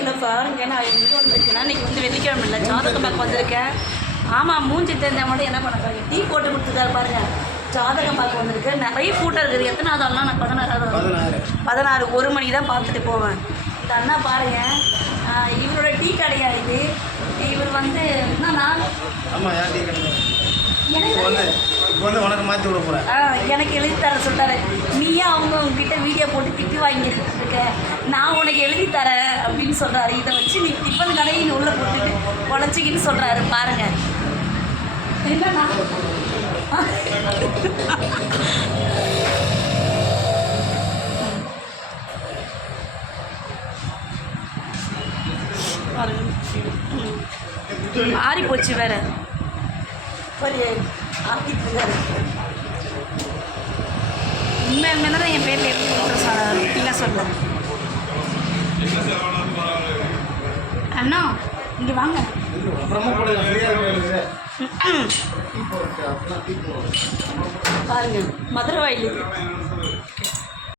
இல்லை பாருங்க நான் எங்கே வந்திருக்கேன்னா இன்னைக்கு வந்து வெள்ளிக்கிழமை இல்லை ஜாதகம் பார்க்க வந்திருக்கேன். ஆமாம் மூஞ்சி தெரிஞ்ச மட்டும் என்ன பண்ண பாருங்க டீ போட்டு கொடுத்துருக்காரு பாருங்க ஜாதகம் பார்க்க வந்திருக்கு. நிறைய கூட்டம் இருக்குது. எத்தனாவது ஆள்னா நான். பதினாறு. பதினாறு ஒரு மணி தான் பார்த்துட்டு போவேன். இந்த அண்ணா பாருங்க ஆஹ் இவரோட டீ கடையா இது? இவர் வந்து என்ன நான் எனக்கு இப்போ வந்து உனக்கு மாற்றி விட போகிறேன் எனக்கு எழுதி தர சொல்லிட்டாரு. நீயே அவங்க உங்ககிட்ட வீடியோ போட்டு திட்டு வாங்கிட்டு இருக்க. நான் உனக்கு எழுதி தரேன் அப்படின்னு சொல்றாரு. இதை வச்சு நீ டிஃபன் கடையின் உள்ள போட்டுட்டு உடச்சிக்கின்னு சொல்றாரு. பாருங்க. என்னண்ணா. ஆறி போச்சு வேற. ஒரு ஆக்கிட்டு இருக்காரு உண்மை தான் என் பேரில் எப்படி இல்லை அண்ணா இங்கே வாங்க. பாருங்க மதுரை வயல்